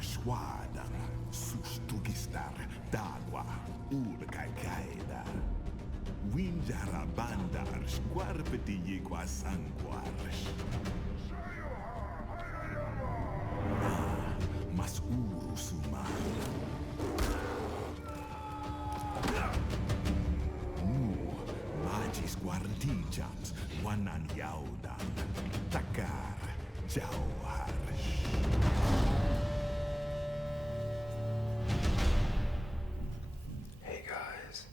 squadan, sustugistar, dagua, urcacaida. Winjara bandar, squarpeti yigua sanguars. Mas urusuman. Magis guardians, wanan yaudan, takar, jauhar. Hey guys,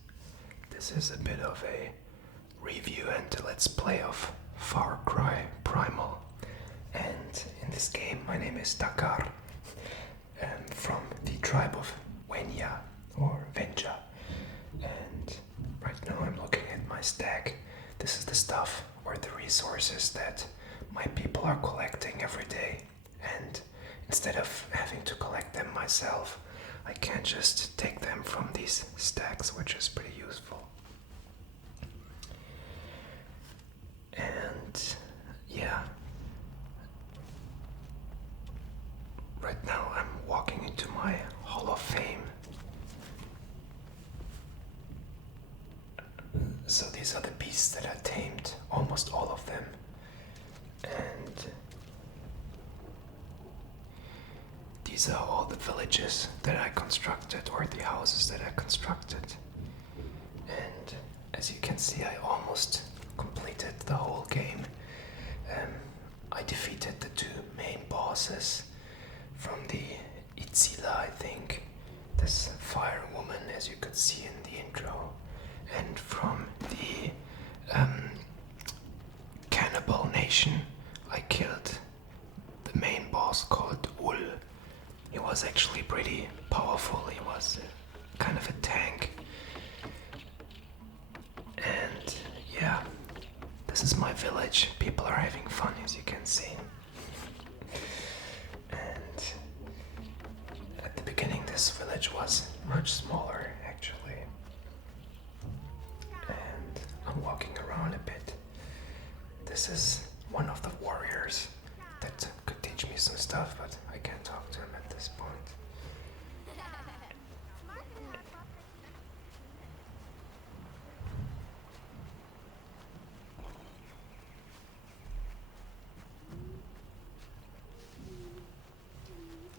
this is a bit of a review and let's play of Far Cry Primal. And in this game my name is Dakar. I'm from the tribe of Wenya or Venja. And right now I'm looking at my stack. This is the stuff or the resources that my people are collecting every day. And instead of having to collect them myself, I can just take them from these stacks, which is pretty useful. And yeah, right now I'm walking into my Hall of Fame. So these are the beasts that I tamed, almost all of them. And these are all the villages that I constructed, or the houses that I constructed. And as you can see, I almost completed the whole game. I defeated the two main bosses from the Itzila, I think, this fire woman, as you could see in the intro, and from the Cannibal Nation, I killed the main boss called Ul. He was actually pretty powerful. He was kind of a tank. And yeah, this is my village. People are having fun, as you can see. And at the beginning this village was much smaller actually. And I'm walking around a bit. This is one of the warriors that could teach me some stuff, but I can't talk to him at this point.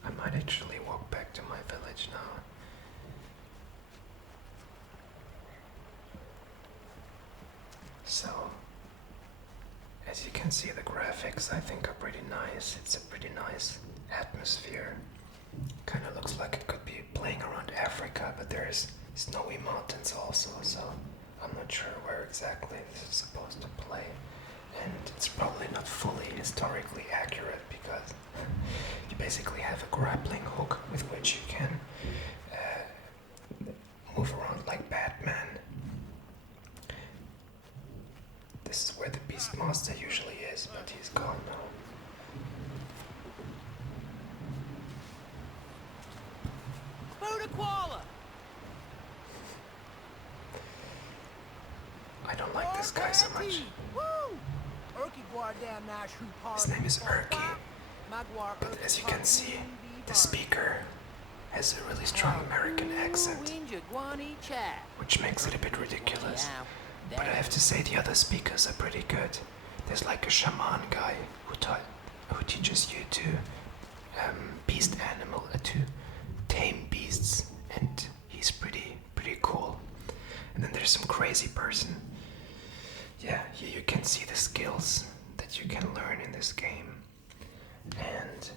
I might actually walk back to my village now. So, as you can see, the graphics I think are pretty nice. It's a pretty nice atmosphere. Kind of looks like it could be playing around Africa, but there's snowy mountains also, so I'm not sure where exactly this is supposed to play. And it's probably not fully historically accurate because you basically have a grappling hook with which you can move around like Batman. This is where the Beastmaster usually is, but he's gone now. I don't like this guy so much. His name is Urki, but as you can see, the speaker has a really strong American accent, which makes it a bit ridiculous. But I have to say the other speakers are pretty good. There's like a shaman guy who teaches you to to tame beasts, and he's pretty cool. And then there's some crazy person. Yeah, here you can see the skills that you can learn in this game. And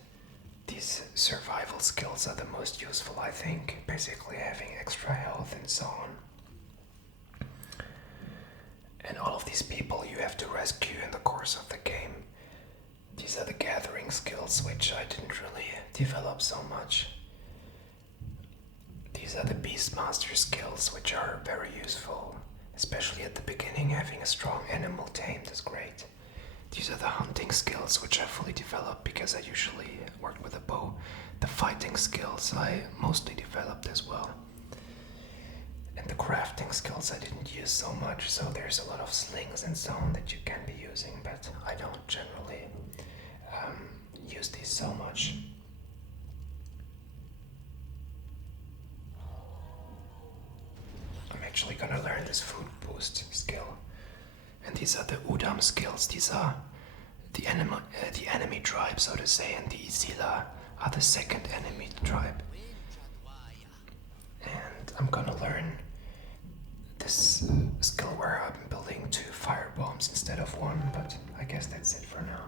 these survival skills are the most useful, I think. Basically having extra health and so on. And all of these people you have to rescue in the course of the game. These are the gathering skills, which I didn't really develop so much. These are the Beastmaster skills, which are very useful. Especially at the beginning, having a strong animal tamed is great. These are the hunting skills, which I fully developed because I usually worked with a bow. The fighting skills I mostly developed as well. And the crafting skills I didn't use so much, so there's a lot of slings and so on that you can be using, but I don't generally use these so much. actually gonna learn this food boost skill. And these are the Udam skills. These are the enemy tribe, so to say, and the Izila are the second enemy tribe. And I'm gonna learn this skill where I'm building 2 fire bombs instead of 1, but I guess that's it for now.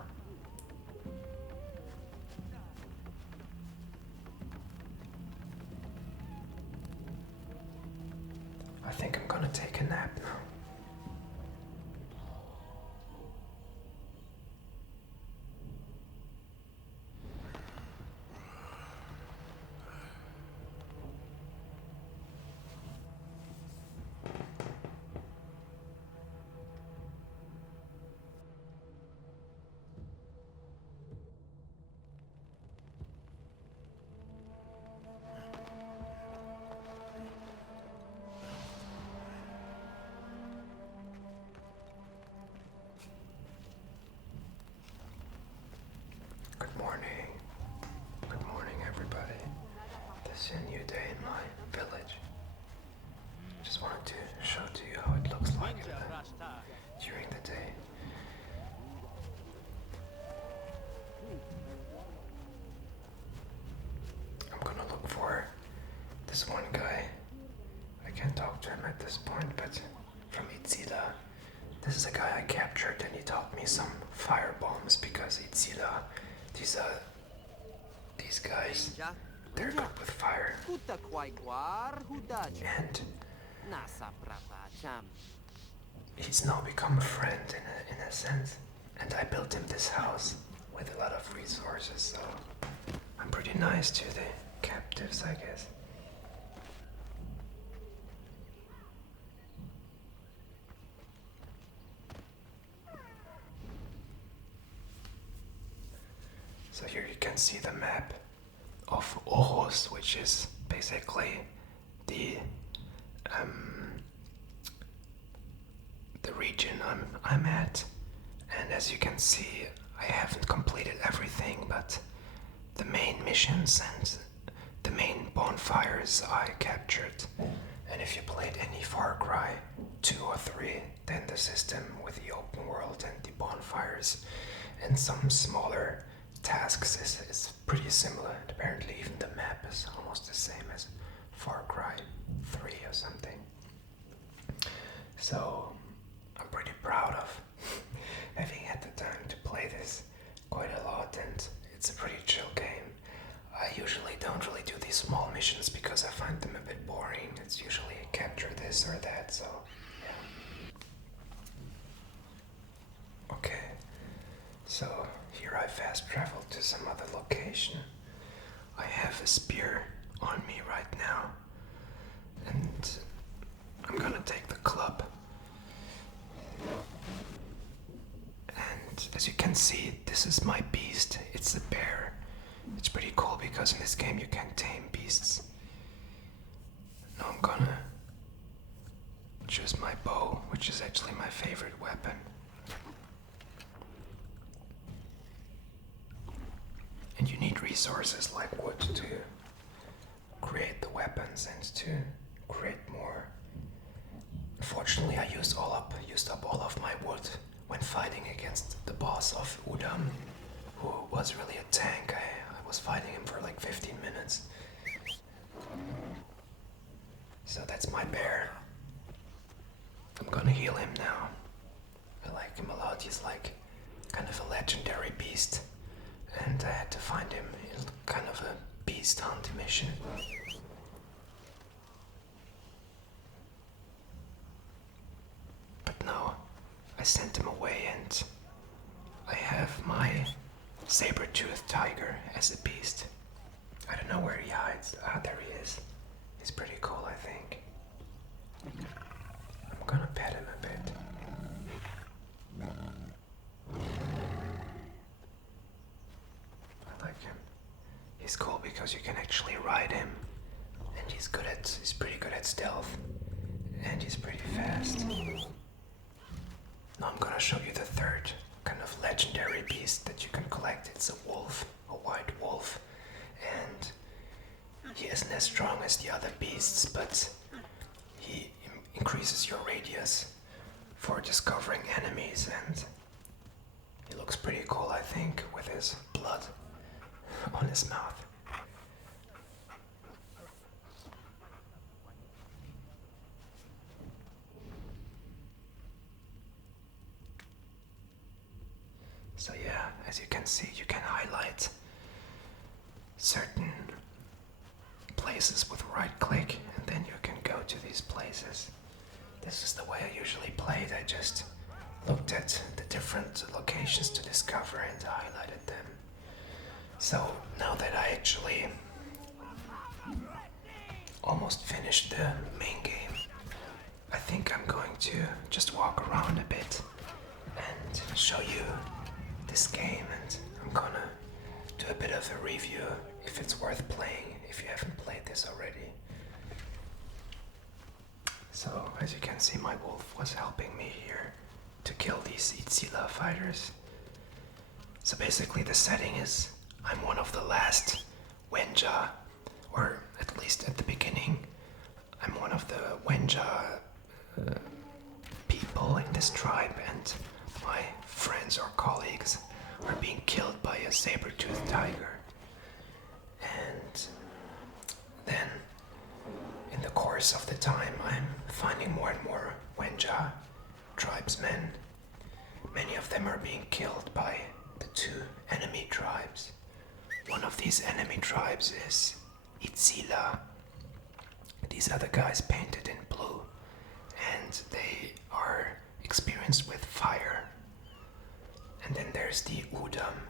I think I'm gonna take a nap now. Good morning. Good morning, everybody. This is a new day in my village. Just wanted to show to you how it looks like during the day. I'm gonna look for this one guy. I can't talk to him at this point, but from Itzila. This is a guy I captured and he taught me some fire bombs because Itzila, these guys, they're good with fire. And he's now become a friend in a sense. And I built him this house with a lot of resources, so I'm pretty nice to the captives, I guess. So here you can see the map of Ojos, which is basically the region I'm at. And as you can see, I haven't completed everything, but the main missions and the main bonfires I captured. And if you played any Far Cry 2 or 3, then the system with the open world and the bonfires and some smaller tasks is pretty similar. Apparently even the map is almost the same as Far Cry 3 or something. So I'm pretty proud of having had the time to play this quite a lot, and it's a pretty chill game. I usually don't really do these small missions because I find them a bit boring. It's usually capture this or that, so yeah. Okay, so here I fast traveled to some other location. I have a spear on me right now, and I'm gonna take the club. And as you can see, this is my beast. It's a bear. It's pretty cool because in this game you can tame beasts. Now I'm gonna choose my bow, which is actually my favorite weapon. And you need resources like wood to create the weapons and to create more. Unfortunately, I used up all of my wood when fighting against the boss of Udam, who was really a tank. I was fighting him for like 15 minutes. So that's my bear. I'm gonna heal him now. I like him a lot. He's like kind of a legendary beast. And I had to find him in kind of a beast hunt mission. But no, I sent him away and I have my saber-toothed tiger as a beast. I don't know where he hides. Ah, there he is. He's pretty cool, I think. I'm gonna pet him a bit. I like him. He's cool because you can actually ride him, and he's pretty good at stealth, and he's pretty fast. Now I'm gonna show you the third kind of legendary beast that you can collect. It's a wolf, a white wolf, and he isn't as strong as the other beasts, but he increases your radius for discovering enemies, and he looks pretty cool, I think, with his blood on his mouth. So yeah, as you can see, you can highlight certain places with right click, and then you can go to these places. This is the way I usually played. I just looked at the different locations to discover and highlighted them. So now that I actually almost finished the main game, I think I'm going to just walk around a bit and show you this game, and I'm gonna do a bit of a review if it's worth playing if you haven't played this already. So as you can see, my wolf was helping me here to kill these Itzila fighters. So basically the setting is I'm one of the last Wenja, or at least at the beginning, I'm one of the Wenja people in this tribe, and my friends or colleagues are being killed by a saber-toothed tiger. And then in the course of the time, I'm finding more and more Wenja tribesmen. Many of them are being killed by the two enemy tribes. One of these enemy tribes is Itzila. These are the guys painted in blue, and they are experienced with fire. And then there's the Udam,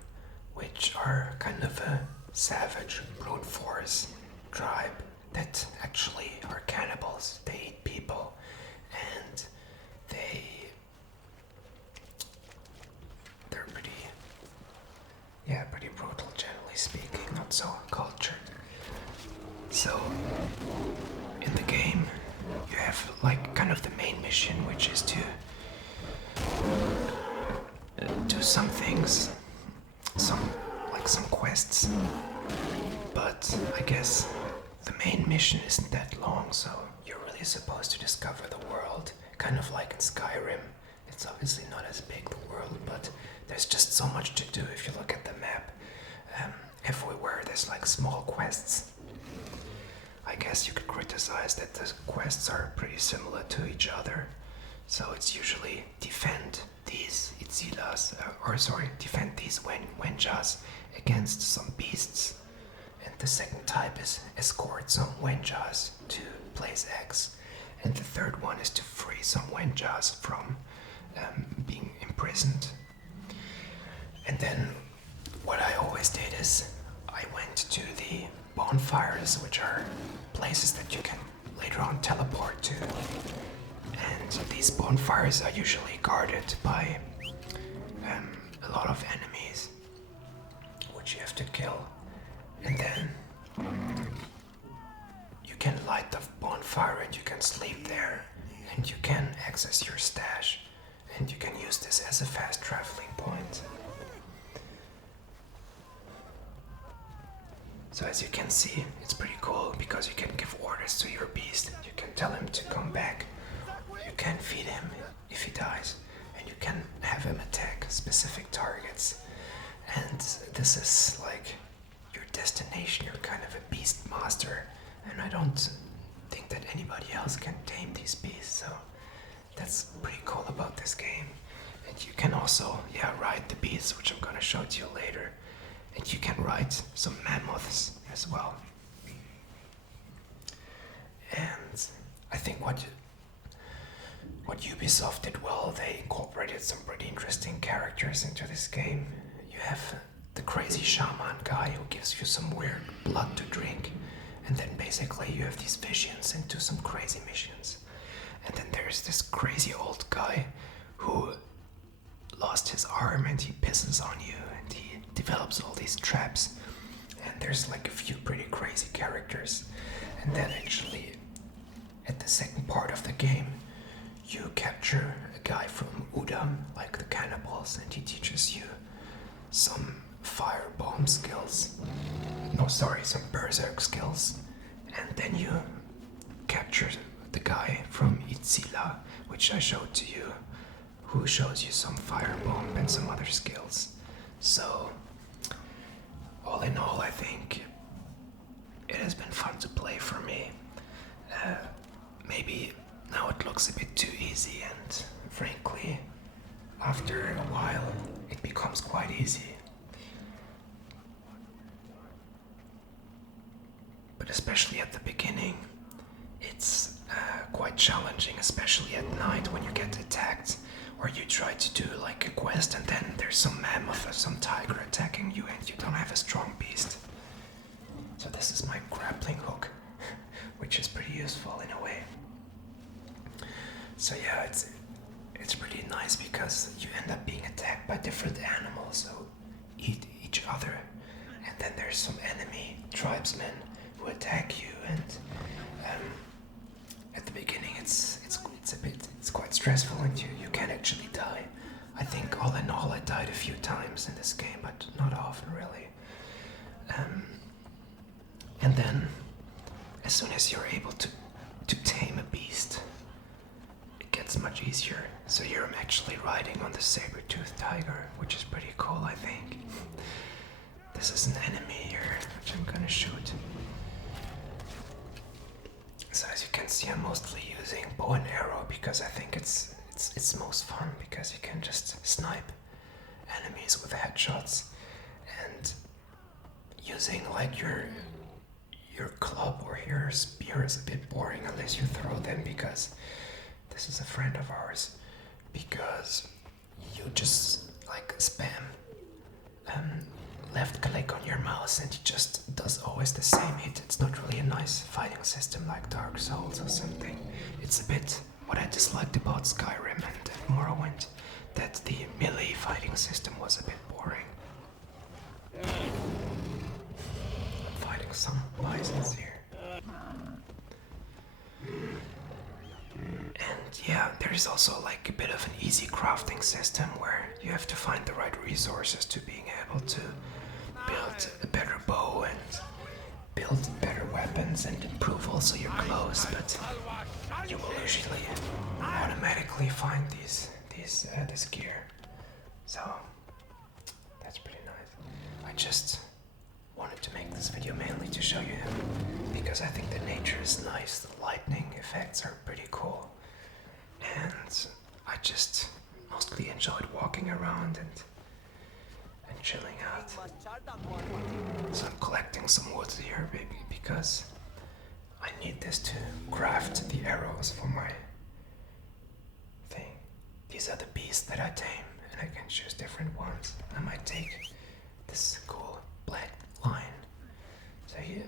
which are kind of a savage brute force tribe that actually are cannibals. They eat people, and they're pretty brutal, generally speaking, not so cultured. So in the game you have like kind of the main mission, which is to do some things, some quests, but I guess the main mission isn't that long, so you're really supposed to discover the world, kind of like in Skyrim. It's obviously not as big, the world, but there's just so much to do if you look at the map. Everywhere there's like small quests. I guess you could criticize that the quests are pretty similar to each other. So it's usually defend these Itzilas, defend these Wenjas against some beasts. And the second type is escort some Wenjas to place X. And the third one is to free some Wenjas from being imprisoned. And then what I always did is I went to the bonfires, which are places that you can later on teleport to. And these bonfires are usually guarded by a lot of enemies, which you have to kill. And then you can light the bonfire and you can sleep there, and you can access your stash, and you can use this as a fast traveling point. So as you can see, it's pretty cool because you can give orders to your beast. You can tell him to come back. You can feed him if he dies, and you can have him attack specific targets. And this is like your destination. You're kind of a beast master, and I don't think that anybody else can tame these beasts, so that's pretty cool about this game. And you can also, ride the beasts, which I'm gonna show to you later. And you can ride some mammoths as well. And I think what Ubisoft did well, they incorporated some pretty interesting characters into this game. You have the crazy shaman guy who gives you some weird blood to drink, and then basically you have these visions and do some crazy missions. And then there's this crazy old guy who lost his arm and he pisses on you, and he develops all these traps. And there's like a few pretty crazy characters. And then actually at the second part of the game you capture a guy from Udam, like the cannibals, and he teaches you some firebomb skills. Some berserk skills. And then you capture the guy from Itzila, which I showed to you, who shows you some firebomb and some other skills. So, all in all, I think it has been fun to play for me. Maybe now it looks a bit too easy, and frankly, after a while, it becomes quite easy. But especially at the beginning, it's quite challenging, especially at night when you get attacked, or you try to do like a quest and then there's some mammoth or some tiger attacking you and you don't have a strong beast. So this is my grappling hook, which is pretty useful in a way. So yeah, it's pretty nice because you end up being attacked by different animals who eat each other, and then there's some enemy tribesmen who attack you, and at the beginning it's quite stressful and you can actually die. I think all in all I died a few times in this game, but not often really. And then as soon as you're able to tame a beast, it gets much easier. So here I'm actually riding on the saber-toothed tiger, which is pretty cool, I think. This is an enemy here, which I'm gonna shoot. So as you can see, I'm mostly using bow and arrow because I think it's most fun, because you can just snipe enemies with headshots, and using like your club or your spear is a bit boring unless you throw them, because this is a friend of ours, because you just like spam left click on your mouse and it just does always the same hit. It's not really a nice fighting system like Dark Souls or something. It's a bit what I disliked about Skyrim and Morrowind, that the melee fighting system was a bit boring. I'm fighting some bisons here. And yeah, there's also like a bit of an easy crafting system where you have to find the right resources to being able to build a better bow and build better weapons and improve also your clothes, but you will usually automatically find this gear. So that's pretty nice. I just wanted to make this video mainly to show you because I think the nature is nice, the lightning effects are pretty cool, and I just mostly enjoyed walking around and chilling out. So I'm collecting some wood here, baby, because I need this to craft the arrows for my thing. These are the beasts that I tame, and I can choose different ones. I might take this cool black lion. So yeah,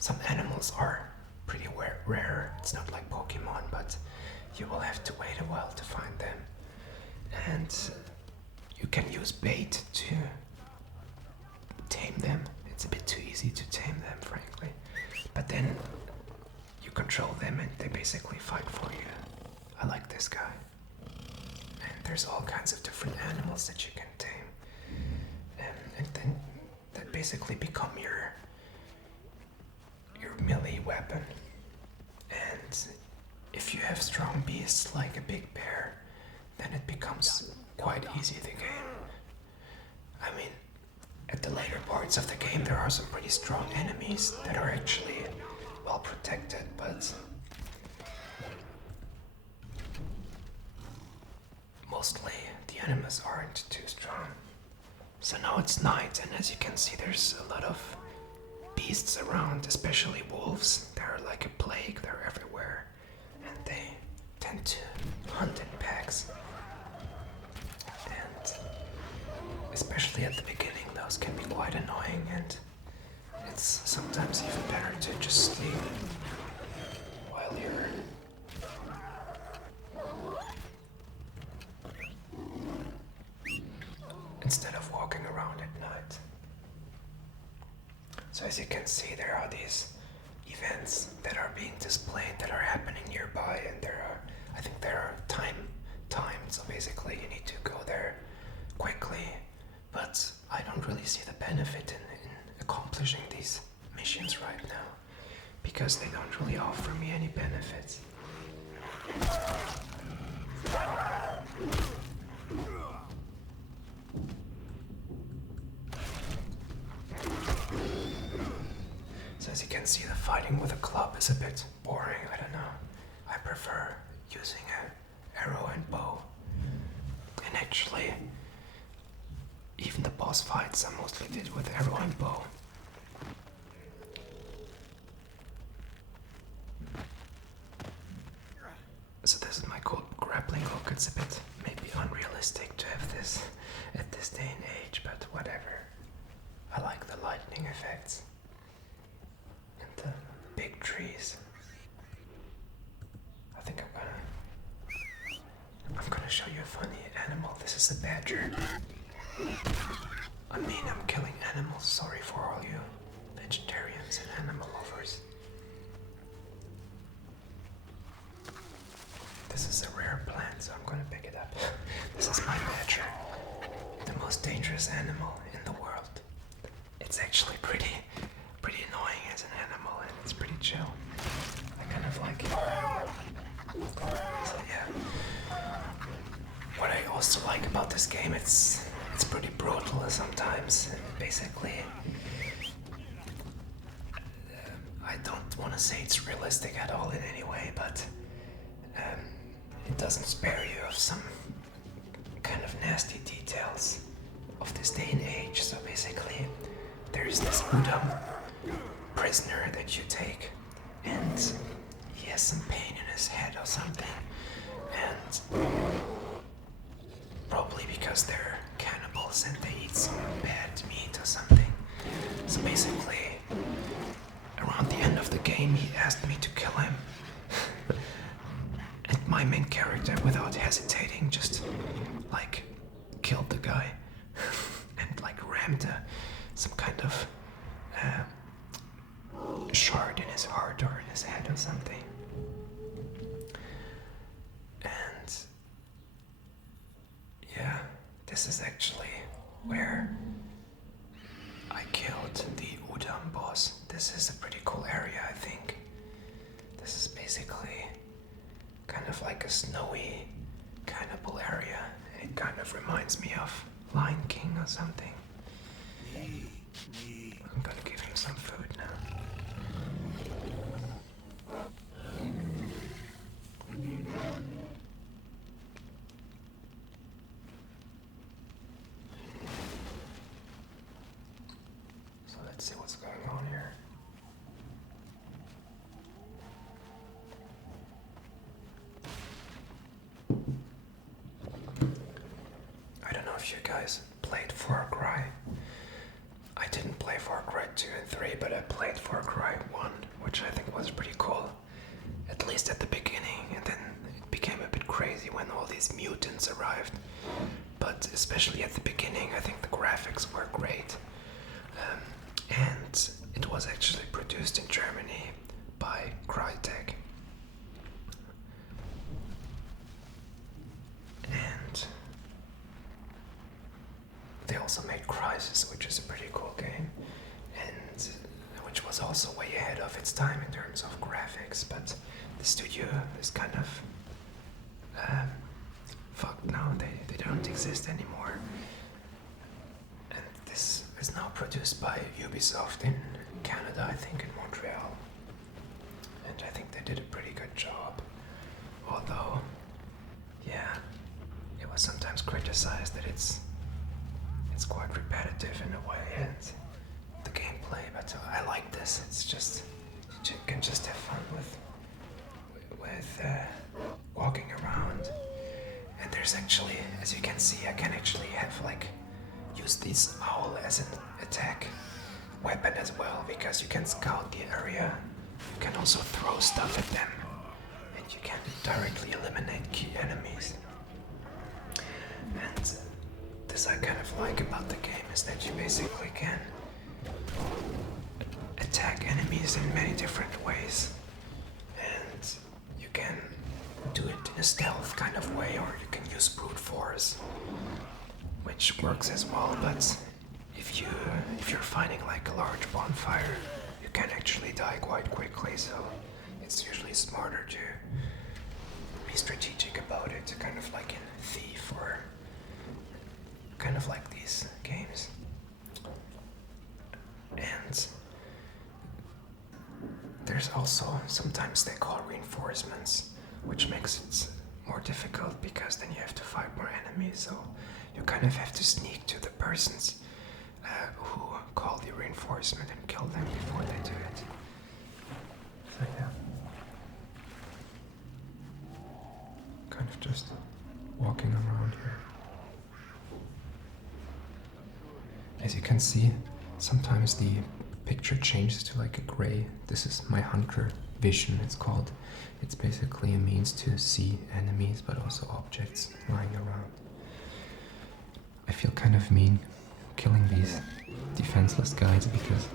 some animals are pretty rare. It's not like Pokemon, but you will have to wait a while to find them. And you can use bait to tame them. It's a bit too easy to tame them, frankly. But then you control them and they basically fight for you. I like this guy. And there's all kinds of different animals that you can tame. And then that basically become your melee weapon. And if you have strong beasts like a big bear, then it becomes quite easy the game. I mean, at the later parts of the game there are some pretty strong enemies that are actually well protected, but mostly the enemies aren't too strong. So now it's night, and as you can see there's a lot of beasts around, especially wolves. They're like a plague, they're everywhere, and they tend to hunt in packs. Especially at the beginning, those can be quite annoying, and it's sometimes even better to just sleep while you're instead of walking around at night. So as you can see, there are these events that are being displayed that are happening nearby, and I think there are time, so basically you need to go there quickly. But I don't really see the benefit in accomplishing these missions right now, because they don't really offer me any benefits. So as you can see, the fighting with a club is a bit boring, I don't know. I prefer using an arrow and bow. And actually, even the boss fights I mostly did with arrow and bow. So this is my cool grappling hook. It's a bit maybe unrealistic to have this at this day and age, but whatever. I like the lightning effects and the big trees. I think I'm gonna show you a funny animal. This is a badger. I mean, I'm killing animals. Sorry for all you vegetarians and animal lovers. This is a rare plant, so I'm gonna pick it up. This is my badger, the most dangerous animal in the world. It's actually pretty annoying as an animal, and it's pretty chill. I kind of like it. So yeah. What I also like about this game, it's pretty brutal sometimes. Basically, I don't want to say it's realistic at all in any way, but it doesn't spare you of some kind of nasty details of this day and age. So basically, there's this Udam prisoner that you take, and he has some pain in his head or something, and probably because they're cannibals and they eat some bad meat or something. So basically, around the end of the game, he asked me to kill him. And my main character, without hesitating, just like killed the guy and like rammed some kind of shard in his heart or in his head or something. And yeah, this is actually where I killed the Udam boss. This is a pretty cool area, I think. This is basically kind of like a snowy cannibal area. It kind of reminds me of Lion King or something. I'm gonna give him some food now. So let's see what's going on here. I don't know if you guys played Far Cry. I didn't play Far Cry 2 and 3, but I played Far Cry 1, which I think was pretty cool. At least at the beginning, and then it became a bit crazy when all these mutants arrived. But especially at the beginning, I think the graphics were great. And it was actually produced in Germany by Crytek. And they also made Crysis, which is a pretty cool game, and which was also way ahead of its time in terms of graphics, but the studio is kind of fucked now. They don't exist anymore. And this is now produced by Ubisoft in Canada, I think in Montreal. And I think they did a pretty good job. Although, yeah, it was sometimes criticized that it's quite repetitive in a way, and the gameplay, but I like this. It's just, you can just have fun with walking around. And there's actually, as you can see, I can actually have use this owl as an attack weapon as well, because you can scout the area. You can also throw stuff at them, and you can directly eliminate key enemies. And this I kind of like about the game is that you basically can attack enemies in many different ways, and you can do it in a stealth kind of way, or you can use brute force, which works as well. But if you're fighting like a large bonfire, you can actually die quite quickly, so it's usually smarter to be strategic about it, kind of like in Thief or kind of like these games. And there's also, sometimes they call reinforcements, which makes it more difficult because then you have to fight more enemies, so you kind of have to sneak to the persons who call the reinforcement and kill them before they do it. So yeah. Kind of just walking around here. As you can see, sometimes the picture changes to like a gray. This is my hunter vision, it's called. It's basically a means to see enemies but also objects lying around. I feel kind of mean killing these defenseless guys because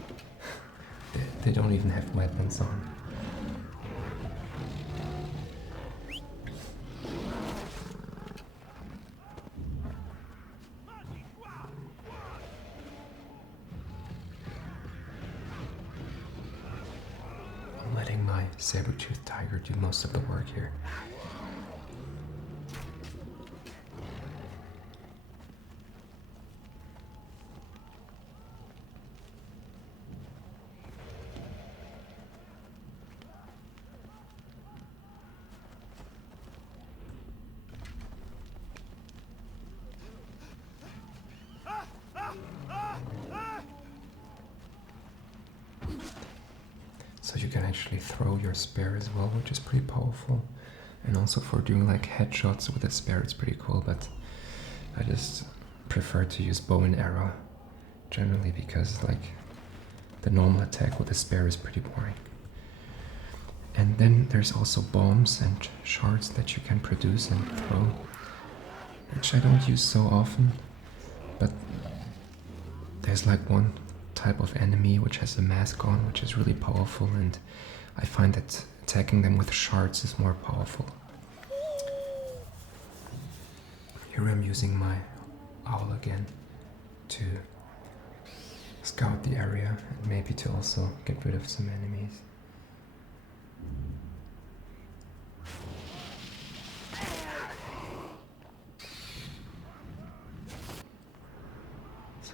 they don't even have weapons on. I'm letting my saber-toothed tiger do most of the work here. So you can actually throw your spear as well, which is pretty powerful. And also for doing like headshots with a spear, it's pretty cool, but I just prefer to use bow and arrow generally because like the normal attack with a spear is pretty boring. And then there's also bombs and shards that you can produce and throw, which I don't use so often, but there's like one type of enemy which has a mask on, which is really powerful, and I find that attacking them with shards is more powerful. Here I'm using my owl again to scout the area and maybe to also get rid of some enemies.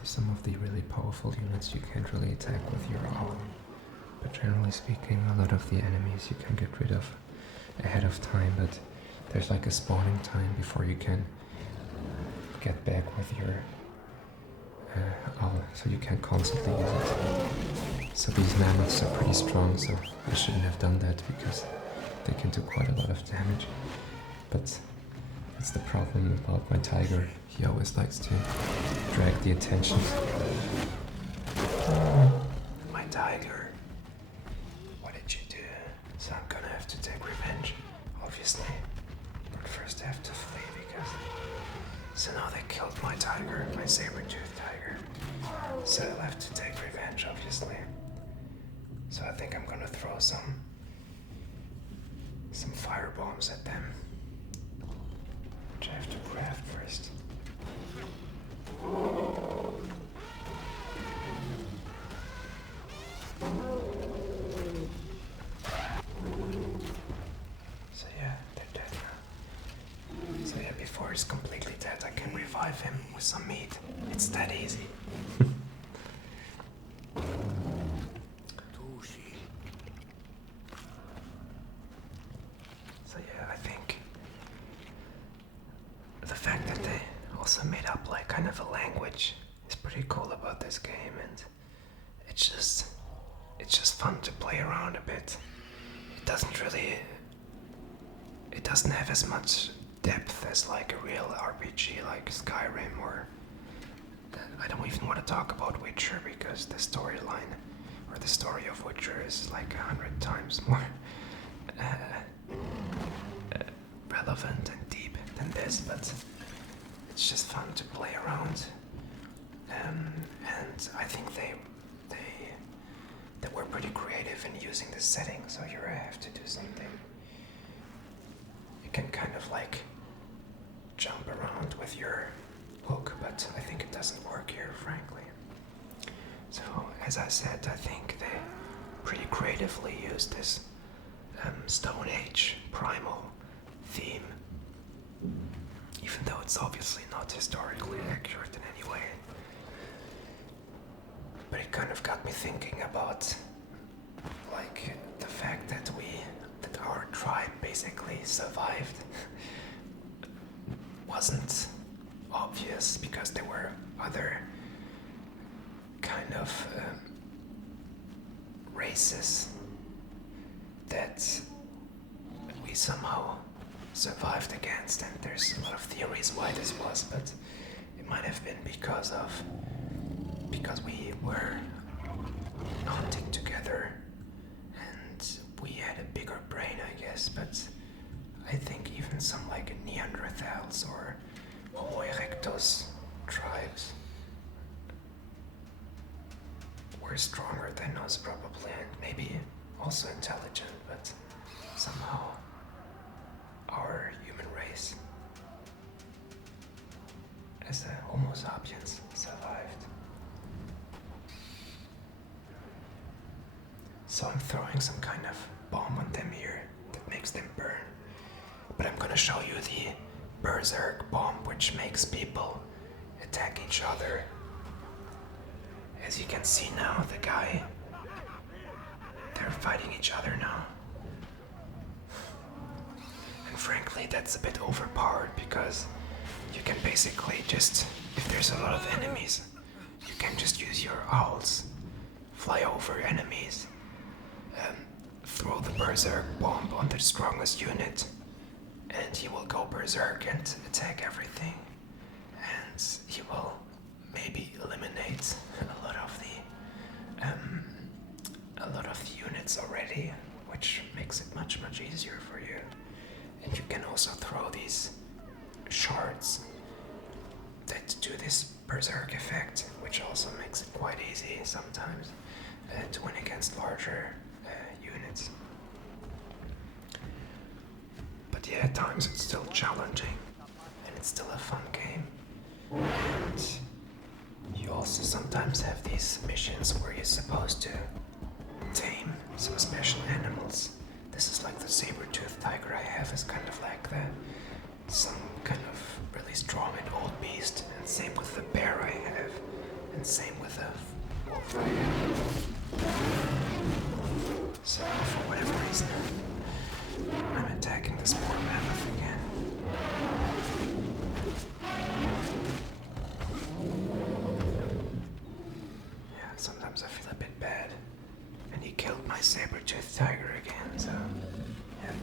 Some of the really powerful units you can't really attack with your owl, but generally speaking a lot of the enemies you can get rid of ahead of time, but there's like a spawning time before you can get back with your owl, so you can't constantly use it. So these mammoths are pretty strong, so I shouldn't have done that because they can do quite a lot of damage, but that's the problem about my tiger. He always likes to drag the attention. My tiger, what did you do? So I'm gonna have to take revenge, obviously. But first I have to flee because... So now they killed my tiger, my saber-toothed tiger. So I'll have to take revenge, obviously. So I think I'm gonna throw some fire bombs at them, which I have to craft first. So yeah, they're dead now. So yeah, before he's completely dead, I can revive him with some meat. It's that easy. So yeah, I think the fact that they also made up like kind of a language is pretty cool about this game, and it's just fun to play around a bit. It doesn't have as much depth as like a real RPG like Skyrim, or I don't even want to talk about Witcher because the storyline or the story of Witcher is like 100 times more relevant and deep than this, but it's just fun to play around, and I think they were pretty creative in using this setting. So here I have to do something. You can kind of like jump around with your hook, but I think it doesn't work here, frankly. So as I said, I think they pretty creatively use this Stone Age Primal theme, even though it's obviously not historically accurate in any way. But it kind of got me thinking about like the fact that our tribe basically survived wasn't obvious because there were other kind of races that we somehow survived against, and there's a lot of theories why this was, but it might have been because we were hunting together and we had a bigger brain, I guess. But I think even some like Neanderthals or Homo erectus tribes were stronger than us probably, and maybe also intelligent, but somehow our human race as a Homo sapiens survived. So I'm throwing some kind of bomb on them here that makes them burn. But I'm gonna show you the Berserk bomb, which makes people attack each other. As you can see now, they're fighting each other now. And frankly, that's a bit overpowered because you can basically just, if there's a lot of enemies, you can just use your owls, fly over enemies, throw the Berserk bomb on the strongest unit, and he will go Berserk and attack everything. And he will maybe eliminate a lot of the units already, which makes it much easier for you. And you can also throw these shards that do this Berserk effect, which also makes it quite easy sometimes to win against larger units. But yeah, at times it's still challenging, and it's still a fun game. And you also sometimes have these missions where you're supposed to tame some special animals. This is like the saber-toothed tiger I have is kind of like some kind of really strong and old beast, and same with the bear I have, and same with the wolf I have. So for whatever reason, I'm attacking this poor mammoth again. Yeah, sometimes I feel a bit bad. And he killed my saber-toothed tiger again, so yeah.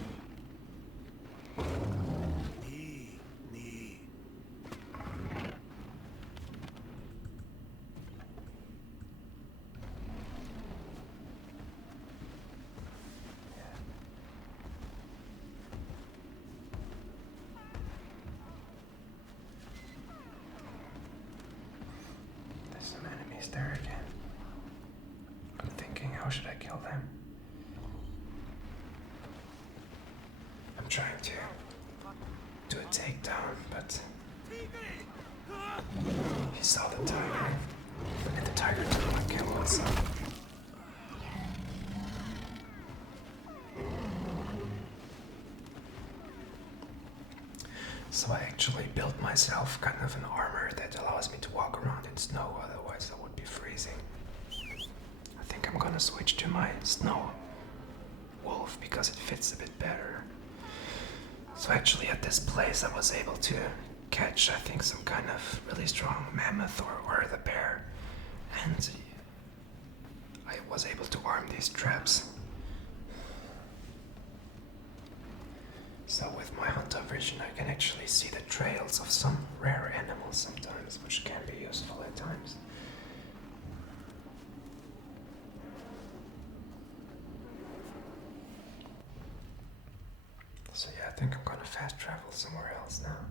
There's some enemies there again. I'm thinking, how should I kill them? I'm trying to do a takedown, but he saw the tiger, and the tiger took my kill also. So I actually built myself kind of an armor that allows me to walk around in snow, otherwise I would be freezing. I think I'm gonna switch to my snow wolf because it fits a bit better. So actually at this place I was able to catch, I think, some kind of really strong mammoth or the bear, and I was able to arm these traps. So with my hunter vision I can actually see the trails of some rare animals sometimes, which can be useful at times. So yeah, I think I'm gonna fast travel somewhere else now.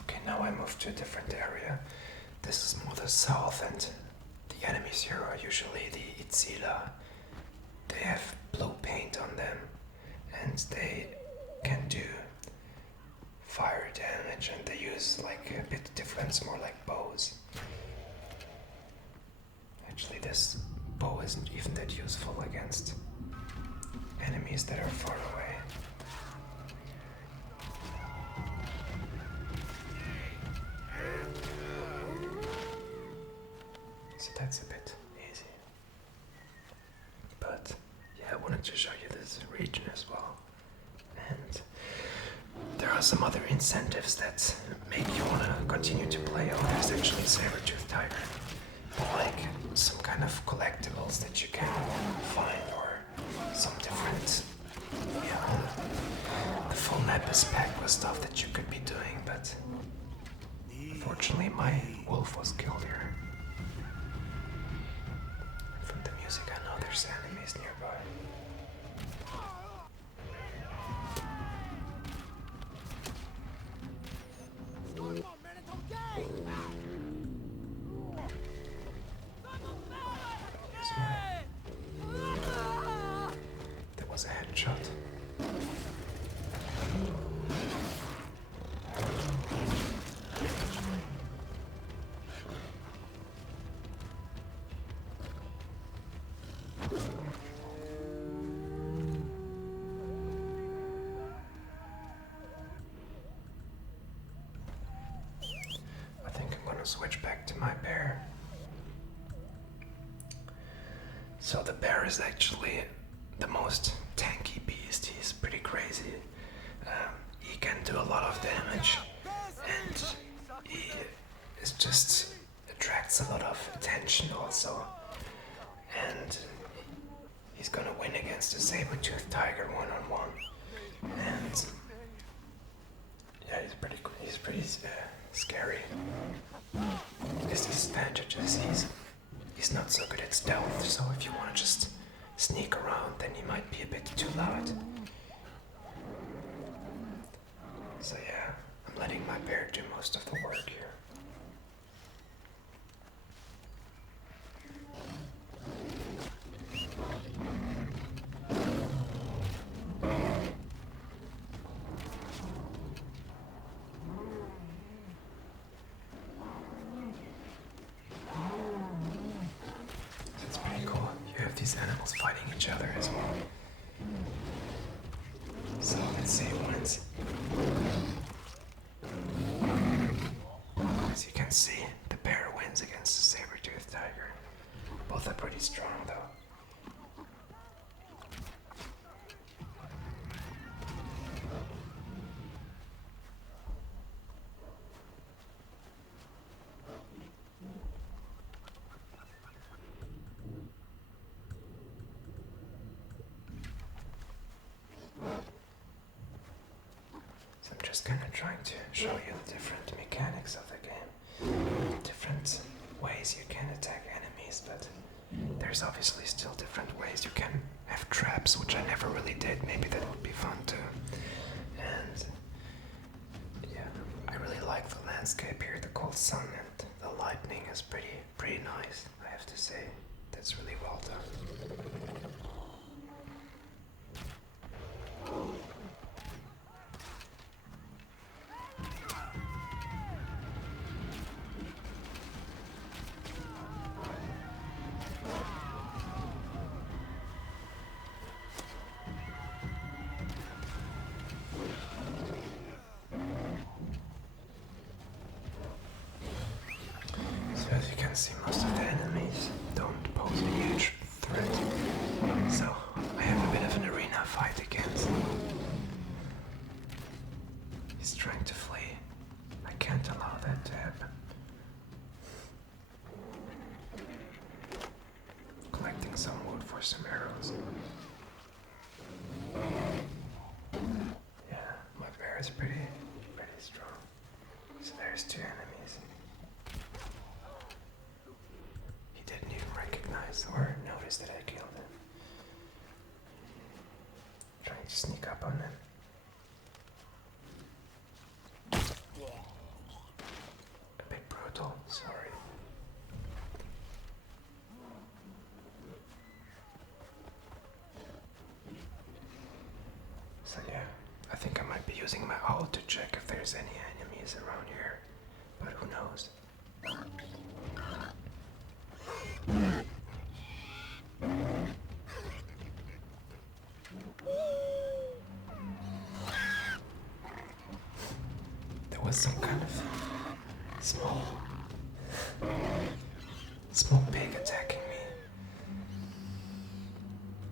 Okay, now I moved to a different area. This is more the south, and the enemies here are usually the Itzila. They have blue paint on them, and they can do fire damage, and they use like a bit different, more like bows. this bow isn't even that useful against enemies that are far away. So that's a bit easy. But yeah, I wanted to show you this region as well. And there are some other incentives that make you want to continue to play. Oh, there's actually Saber-Tooth Tiger. Like some kind of collectibles that you can find, or some different, the full map is packed with stuff that you could be doing, but unfortunately my wolf was killed here. From the music I know there's enemies nearby. That was a headshot. I think I'm gonna switch back to my bear. So the bear is actually the most tanky beast. He's pretty crazy. He can do a lot of damage, and he is just attracts a lot of attention also. And he's gonna win against the Saber-Tooth Tiger one-on-one. And yeah, he's pretty scary. His disadvantage is he's not so good at stealth, so if you want to just sneak around, then he might be a bit too loud. So yeah, I'm letting my bear do most of the work here. It's pretty cool. You have these animals fighting each other as well. So let's see who wins. As you can see, the bear wins against the Saber-Tooth Tiger. Both are pretty strong though. So I'm just kind of trying to show you the different mechanics of the game. Different ways you can attack enemies, but there's obviously still different ways. You can have traps, which I never really did. Maybe that would be fun too. And yeah, I really like the landscape here. The cold sun and the lightning is pretty nice, I have to say. That's really well done. So as you can see, most of the enemies don't pose a huge threat. So I have a bit of an arena fight against. He's trying to flee. I can't allow that to happen. Collecting some wood for some arrows. Yeah, my bear is pretty strong. So there's two enemies. He didn't even recognize or notice that I killed him. Trying to sneak up on him. A bit brutal, sorry. So yeah, I think I might be using my ult to check if there's any enemies around here, but who knows. was some kind of small pig attacking me.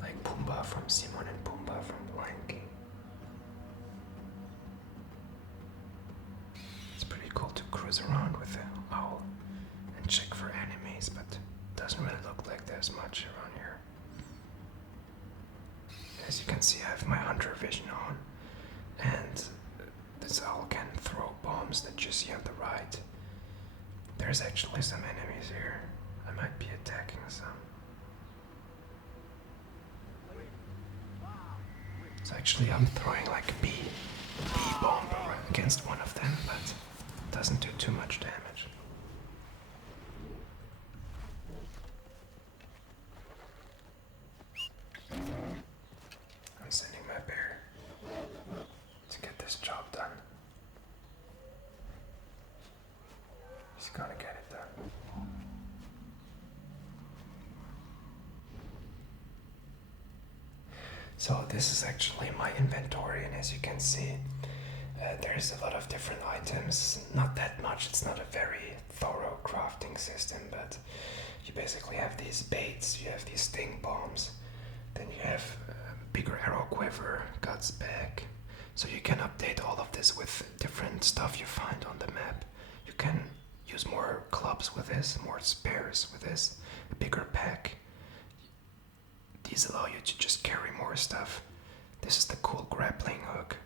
Like Pumbaa from Simon and Pumbaa from The Lion King. It's pretty cool to cruise around with the owl and check for enemies, but it doesn't really look like there's much around here. As you can see, I have my hunter vision on, and this owl can throw bombs that you see on the right. There's actually some enemies here. I might be attacking some. So actually I'm throwing like a bee bomb against one of them, but it doesn't do too much damage. I'm sending my bear to get this job done. He's gonna get it done. So this is actually my inventory, and as you can see, there's a lot of different items. Not that much, it's not a very thorough crafting system, but you basically have these baits, you have these sting bombs, then you have bigger arrow quiver, guts bag. So you can update all of this with different stuff you find on the map. You can use more clubs with this, more spears with this, a bigger pack. These allow you to just carry more stuff. This is the cool grappling hook.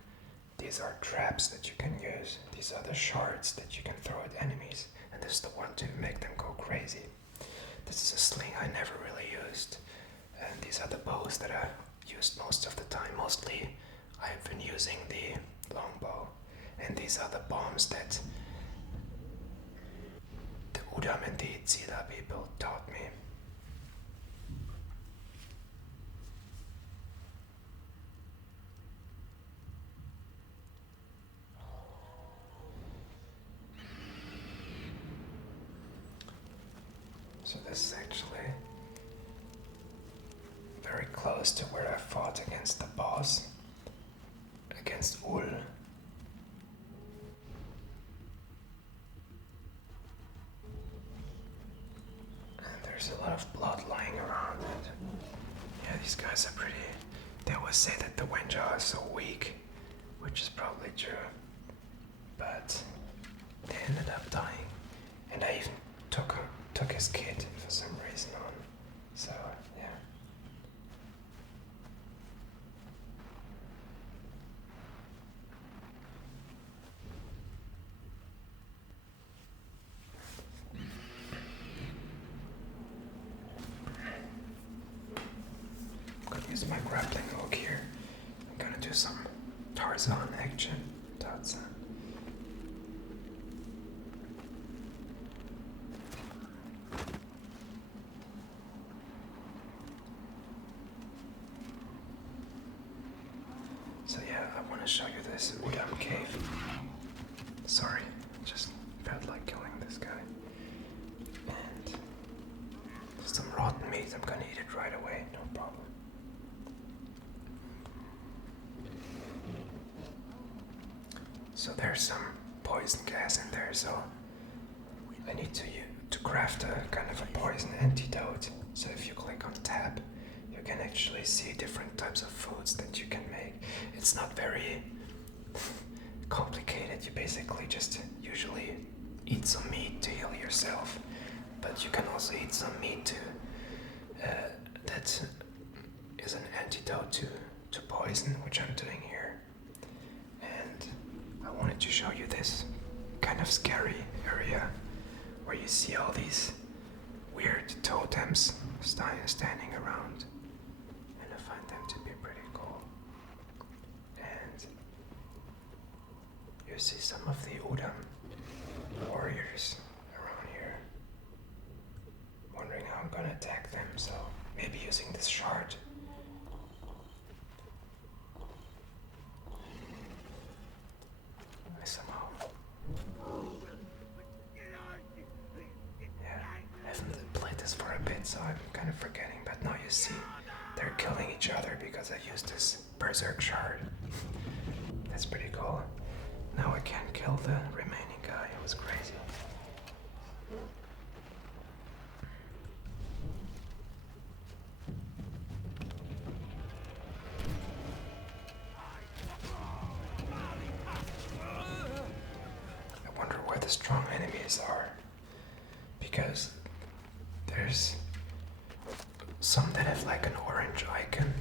These are traps that you can use. These are the shards that you can throw at enemies. And this is the one to make them go crazy. This is a sling I never really used. And these are the bows that I used most of the time. Mostly I've been using the longbow. And these are the bombs that the Udam and the Itzila people taught me. So this is actually very close to where I fought against the boss, against Ul. And there's a lot of blood lying around it. Yeah, these guys are pretty... They always say that the Wenja are so weak, which is probably true. But they ended up dying. And I even took his kid for some reason on. So, yeah. I'm gonna use my grappling hook here. I'm gonna do some Tarzan action. Tarzan. So yeah, I want to show you this Udam cave. Sorry, just felt like killing this guy. And some rotten meat, I'm gonna eat it right away, no problem. So there's some poison gas in there, so I need to craft a kind of a poison antidote. So if you click on tab, you can actually see different types of foods that you can make. It's not very complicated. You basically just usually eat some meat to heal yourself, but you can also eat some meat that is an antidote to poison, which I'm doing here. And I wanted to show you this kind of scary area where you see all these weird totems standing around, and I find them to be pretty cool. And you see some of the Udam warriors around here. Wondering how I'm gonna attack them, so maybe using this shard. I somehow... Yeah, I haven't played this for a bit, so I'm kind of forgetting, but now you see they're killing each other because I used this berserk shard. That's pretty cool. Now I can't kill the remaining guy. It was crazy. I wonder where the strong enemies are. Because there's some that have like an orange icon.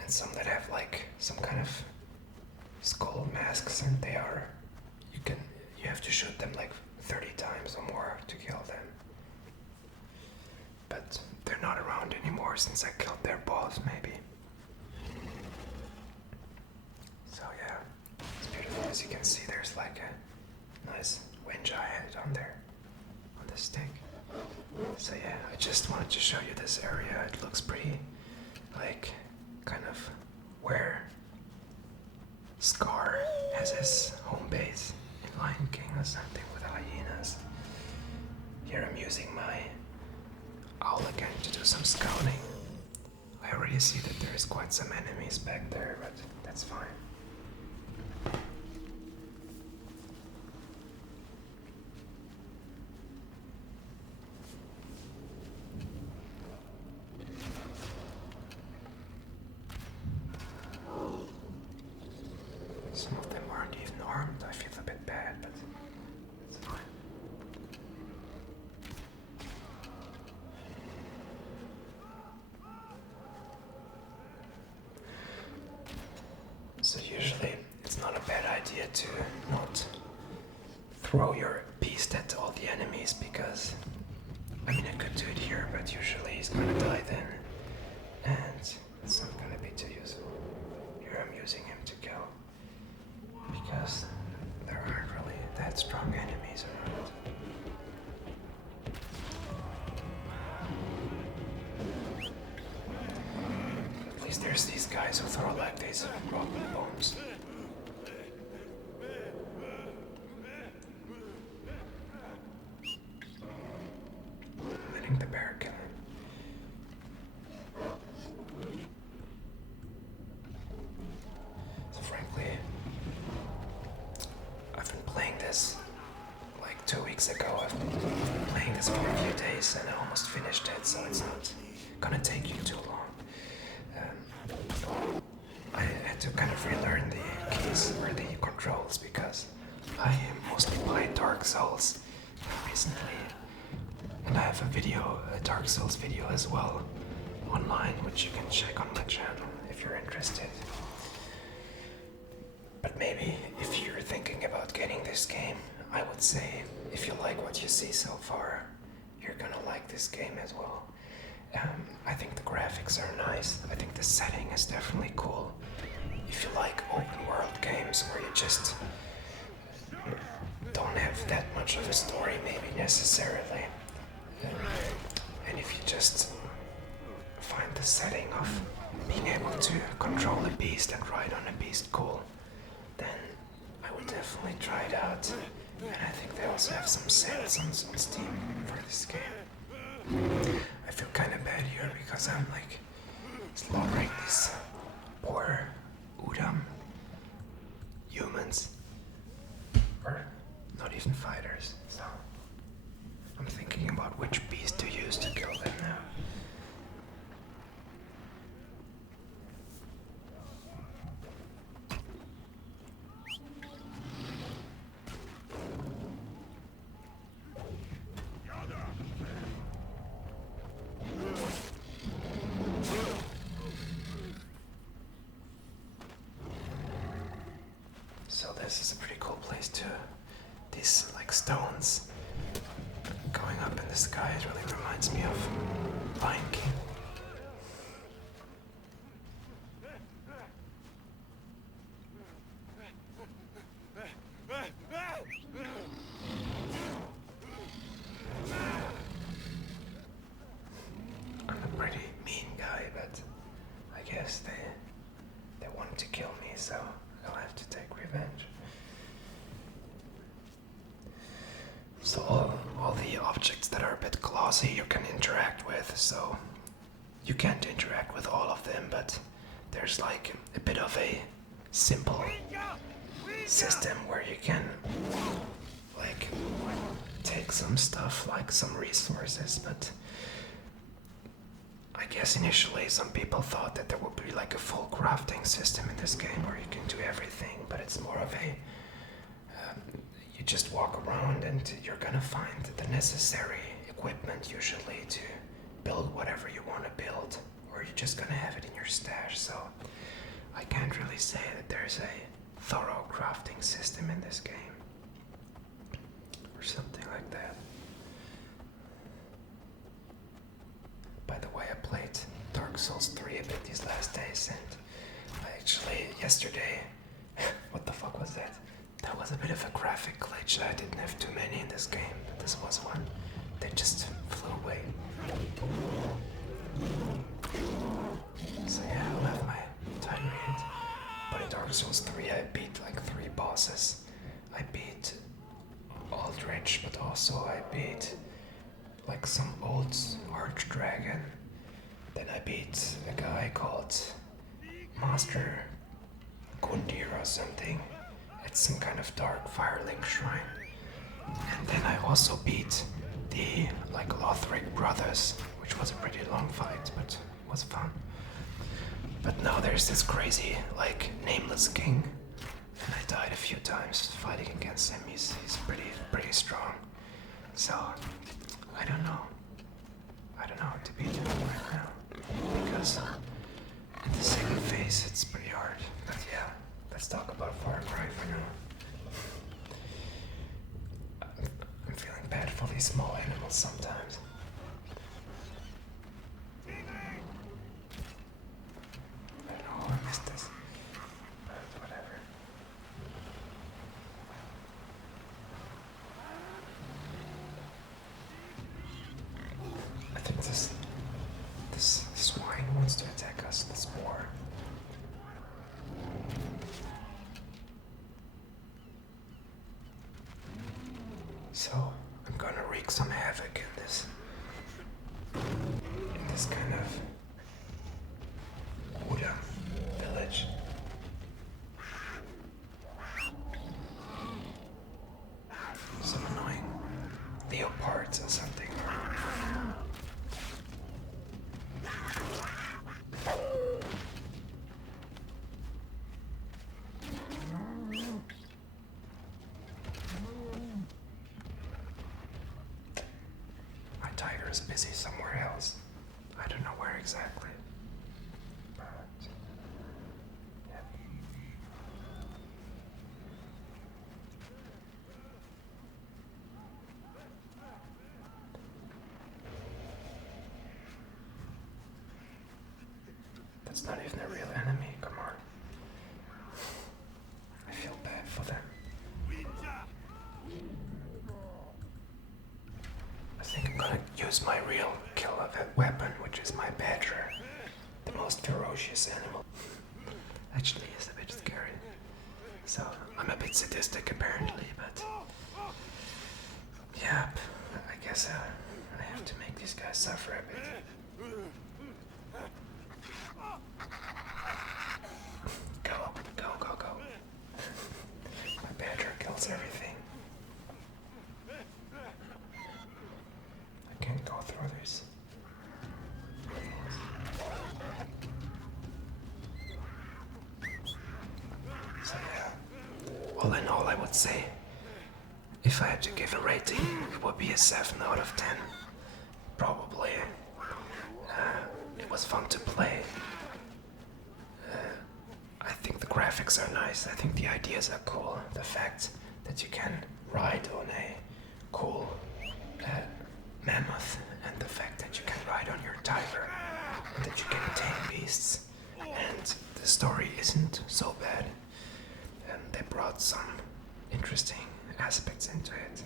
And some that have like some kind of skull masks, and they are you have to shoot them like 30 times or more to kill them. But they're not around anymore since I killed their boss, maybe. So yeah, it's beautiful. As you can see, there's like a nice wind giant on there, on the stick. So yeah, I just wanted to show you this area. It looks pretty like kind of where Scar has his home base in Lion King or something with hyenas. Here I'm using my owl again to do some scouting. I already see that there is quite some enemies back there, but that's fine. Some of them aren't even armed. I feel a bit bad, but it's fine. So usually it's not a bad idea to not throw your beast at all the enemies, because I mean I could do it here, but usually he's gonna die then, and it's not gonna be too useful. Here I'm using him to kill, because there aren't really that strong enemies around. At least there's these guys who throw like these rock bombs. Letting the bear kill him. So frankly, I've been playing this like 2 weeks ago. I've been playing this for a few days and I almost finished it, so it's not gonna take you too long. I had to kind of relearn the keys or the controls because I mostly played Dark Souls recently. And I have a Dark Souls video as well online, which you can check on my channel if you're interested. But maybe if you're thinking about getting this game, I would say if you like what you see so far, you're gonna like this game as well. I think the graphics are nice. I think the setting is definitely cool. If you like open world games where you just don't have that much of a story maybe necessarily, and if you just find the setting of being able to control a beast and ride on a beast cool, then I would definitely try it out. And I think they also have some sales on Steam for this game. I feel kind of bad here because I'm like slaughtering these poor Udam humans, or not even fighters, so I'm thinking about which beast to use to kill them now. So this is a pretty cool place to, these like stones going up in the sky, it really reminds me of Lion King. I'm a pretty mean guy, but I guess they wanted to kill me, so I'll have to take revenge. So all the objects that are a bit glossy you can interact with, so you can't interact with all of them, but there's like a bit of a simple system where you can like take some stuff like some resources, but I guess initially some people thought that there would be like a full crafting system in this game where you can do everything, but it's more of a you just walk around and you're gonna find the necessary equipment usually to build whatever you want to build, or you're just gonna have it in your stash. So I can't really say that there's a thorough crafting system in this game or something like that. By the way, I played Dark Souls 3 a bit these last days, and I actually yesterday what the fuck was that? That was a bit of a graphic glitch. I didn't have too many in this game, but this was one. They just flew away. So yeah, I'll have my time read. But in Dark Souls 3 I beat like 3 bosses. I beat Aldrich, but also I beat like some old archdragon. Then I beat a guy called Master Gundir or something. It's some kind of dark firelink shrine. And then I also beat the like Lothric brothers, which was a pretty long fight, but it was fun. But now there's this crazy like nameless king, and I died a few times fighting against him. He's pretty strong. So I don't know how to beat him right now, because in the second phase it's pretty hard. But yeah, let's talk about Far Cry for now. I'm feeling bad for these small animals sometimes. I don't know how I missed this, but whatever. I think this swine wants to attack us, this boar. So I'm gonna wreak some havoc in this kind of Buddha village. Some annoying leopards or something. My tiger is busy somewhere else. I don't know where exactly. But yeah. That's not even a real enemy, come on. I feel bad for them. I think I'm gonna use my real killer weapon, which is my badger. The most ferocious animal. Actually, it's a bit scary. So, I'm a bit sadistic apparently, but... yeah, I guess I have to make these guys suffer a bit. Go. My badger kills everything. I can't go through this. So yeah, all in all I would say, if I had to give a rating, it would be a 7 out of 10. Probably. It was fun to play. I think the graphics are nice. I think the ideas are cool. The fact that you can ride on a cool mammoth, and the fact that you can ride on your tiger, and that you can tame beasts, and the story isn't so bad, and they brought some interesting aspects into it.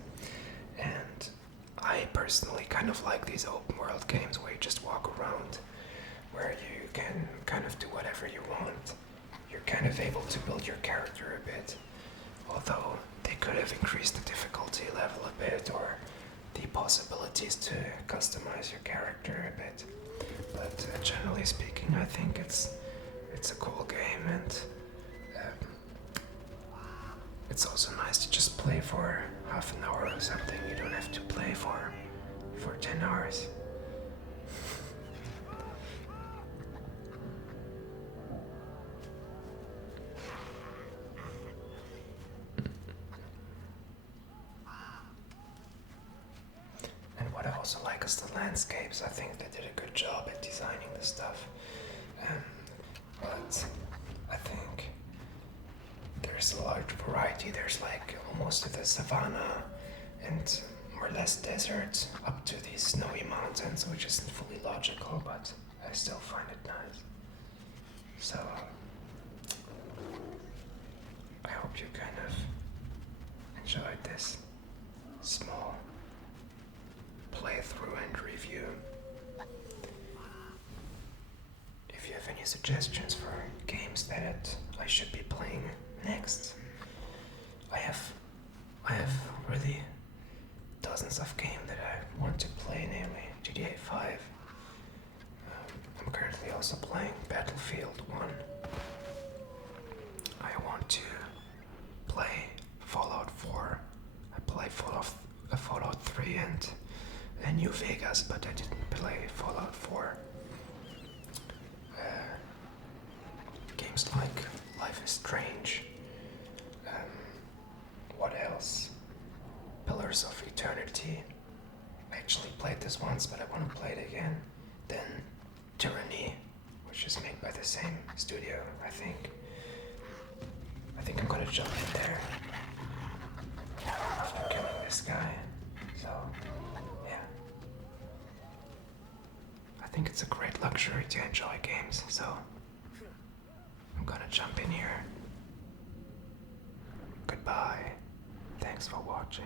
And I personally kind of like these open world games where you just walk around, where you can kind of do whatever you want. You're kind of able to build your character a bit, although they could have increased the difficulty level a bit, or the possibilities to customize your character a bit. But generally speaking, I think it's a cool game, and It's also nice to just play for half an hour or something. You don't have to play for 10 hours. And what I also like is the landscapes. I think they did a good job at designing the stuff. But I think there's a large variety. There's like almost to the savannah and more or less desert up to these snowy mountains, which isn't fully logical, but I still find it nice. So I hope you kind of enjoyed this small playthrough and review. If you have any suggestions for games that I should be playing next, I have really dozens of games that I want to play, namely GTA 5. I'm currently also playing Battlefield 1. I want to play Fallout 4. I played Fallout 3 and New Vegas, but I didn't play Fallout 4. Games like Life is Strange. What else? Pillars of Eternity. I actually played this once, but I want to play it again. Then Tyranny, which is made by the same studio, I think. I think I'm gonna jump in there after killing this guy. So, yeah. I think it's a great luxury to enjoy games, so I'm gonna jump in here. Goodbye. Thanks for watching.